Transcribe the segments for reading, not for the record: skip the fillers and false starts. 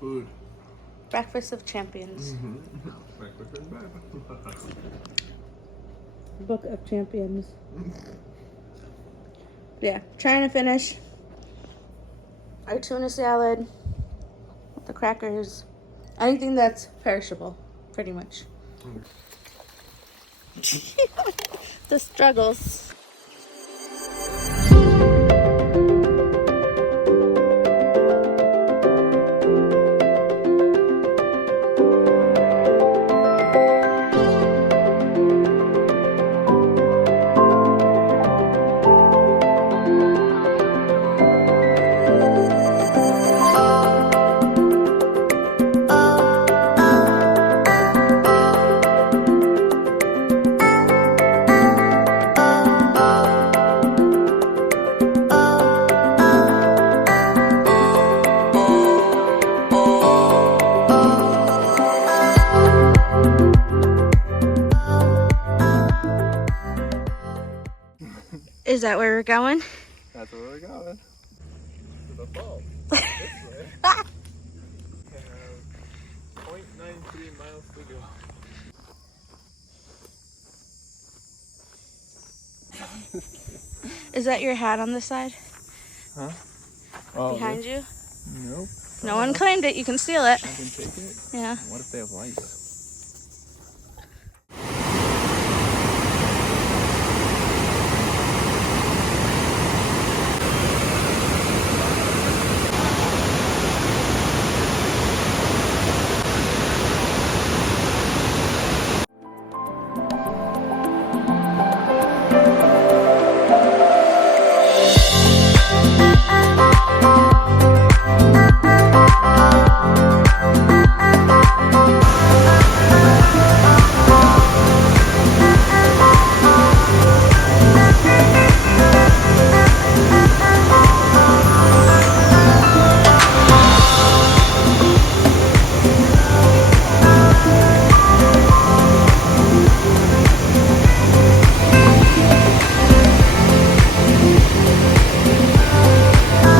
food. Breakfast of Champions. Breakfast in bed. Book of Champions. Yeah, trying to finish our tuna salad with the crackers. Anything that's perishable, pretty much. The struggles. Is that where we're going? That's where we're going. To the falls. This way. We have 0.93 miles to go. Is that your hat on the side? Huh? Oh, Behind you? Nope. No one claimed it. You can steal it. I can take it? Yeah. What if they have lights?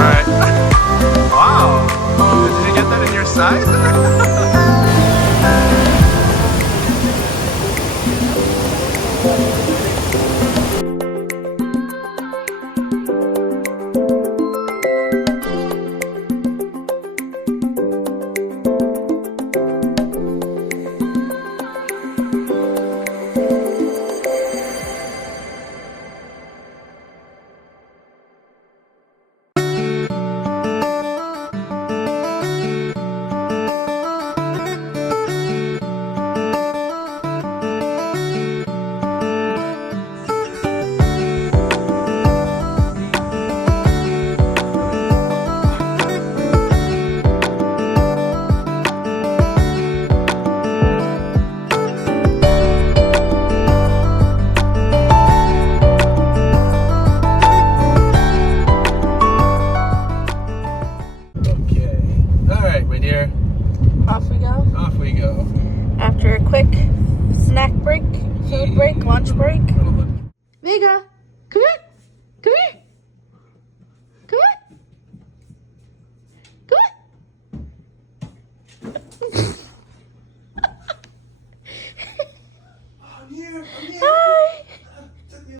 Alright. Wow. Did you get that in your size?